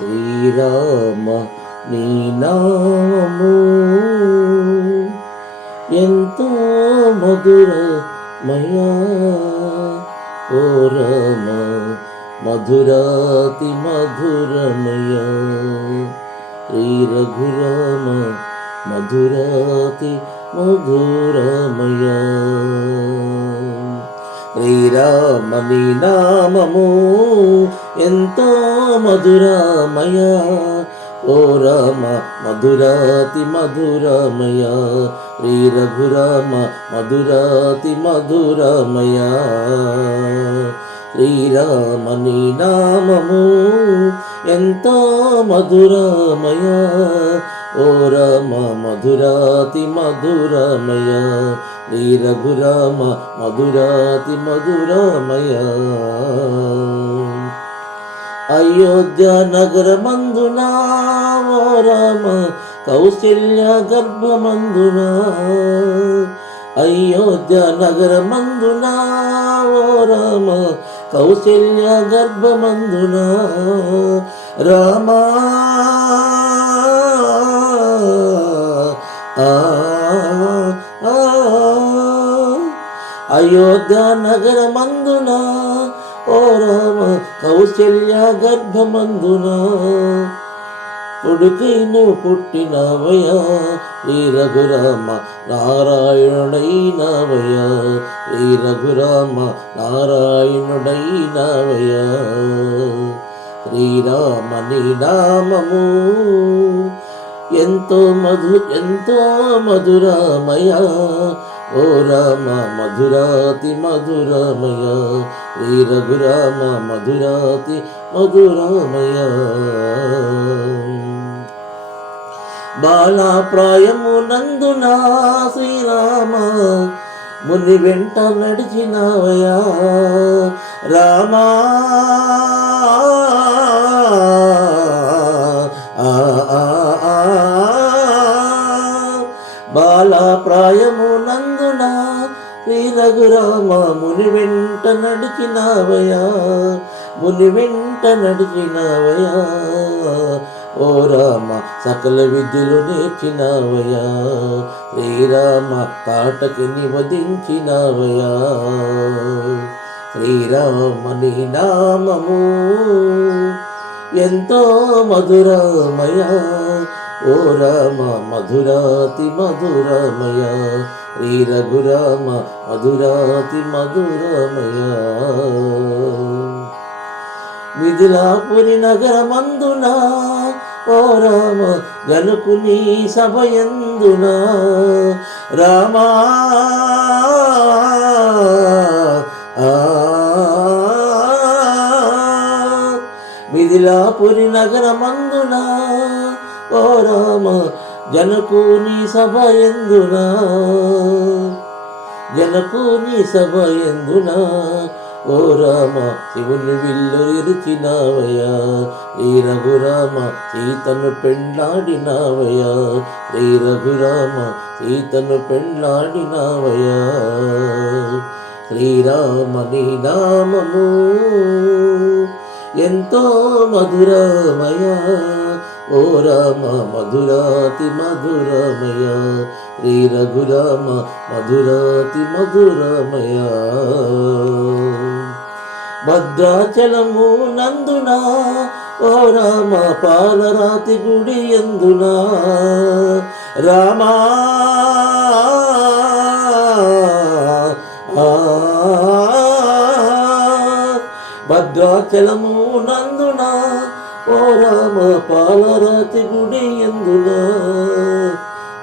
శ్రీరామ నీ నామము ఎంతో మధురమయా. ఓ రామ మధురాతి మధురమయా. శ్రీ రఘురామ మధురాతి మధురమయా. శ్రీరామ నీ నామము ఎంతో మధురమయా. ఓ రామ మధురాతి మధురమయా. శ్రీ రఘురామ మధురాతి మధురమయా. శ్రీరామ నీ నామము ఎంతో మధురమయా. ఓ రామ మధురాతి మధురమయా. శ్రీ రఘురామ మధురాతి మధురమయా. అయోధ్య నగరమందునా ఓ రామ కౌశల్య గర్భమందునా. అయోధ్య నగరమందునా ఓ రామ కౌశల్య గర్భమందునా. రామా అయోధ్య నగరమందునా ఓ రామ కౌశల్య గర్భమందునా. కొడుకైను పుట్టినవయా. శ్రీ రఘురామ నారాయణుడైనవయా. శ్రీ రఘురామ నారాయణుడైనవయా. శ్రీరామ నీ నామము ఎంతో మధురమయా. ఓ రామ మధురాతి మధురమయా. శ్రీ రఘురామ మధురాతి మధురమయా. బాలాప్రాయము నందునా శ్రీరామ ముని వెంట నడిచినవయా. రామా బాలాప్రాయము నందునా శ్రీ రఘురామ ముని వెంట నడిచినవయా. ముని వెంట నడిచినవయా. ఓ రామ సకల విద్యలు నేర్చినవయా. శ్రీరామ తాటకిని వధించినవయా. శ్రీరామ నీ నామము ఎంతో మధురమయా. ఓ రామ మధురాతి మధురమయా. శ్రీ రఘురామ మధురాతి మధురమయా. మిథిలాపురి నగరమందునా ఓ రామ జనకుని సభయందునా. రామా మిథిలాపురి నగరమందునా ఓ రామ జనకుని సభయందునా. జనకుని సభయందునా ఓ రామ శివుని విల్లు ఇరిచినవయా. శ్రీ రఘురామ సీతను పెండ్లాడినవయా. శ్రీ రఘురామ సీతను పెండ్లాడినవయా. శ్రీరామ నీ నామము ఎంతో మధురమయా. ఓ రామ మధురాతి మధురమయా. శ్రీ రఘురామ మధురాతి మధురమయా. భద్రాచలము నందునా ఓ రామ పాలరాతి గుడి ఎందునా. రామా భద్రాచలము నందునా ఓ రామ పాలరాతి గుడి ఎందునా.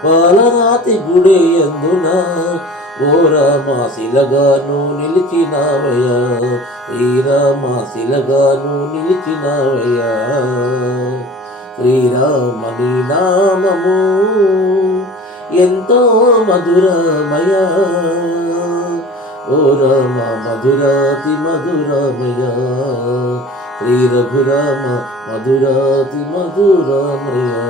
పాలరాతి గుడి ఎందునా ఓ రామ శిలగాను నిలిచినవయా. శ్రీరామ శిలగాను నిలిచినవయా. శ్రీరామ నీ నామము ఎంతో మధురమయా. ఓ రామ మధురాతి మధురమయా. శ్రీ రఘురామ మధురాతి మధురమయా.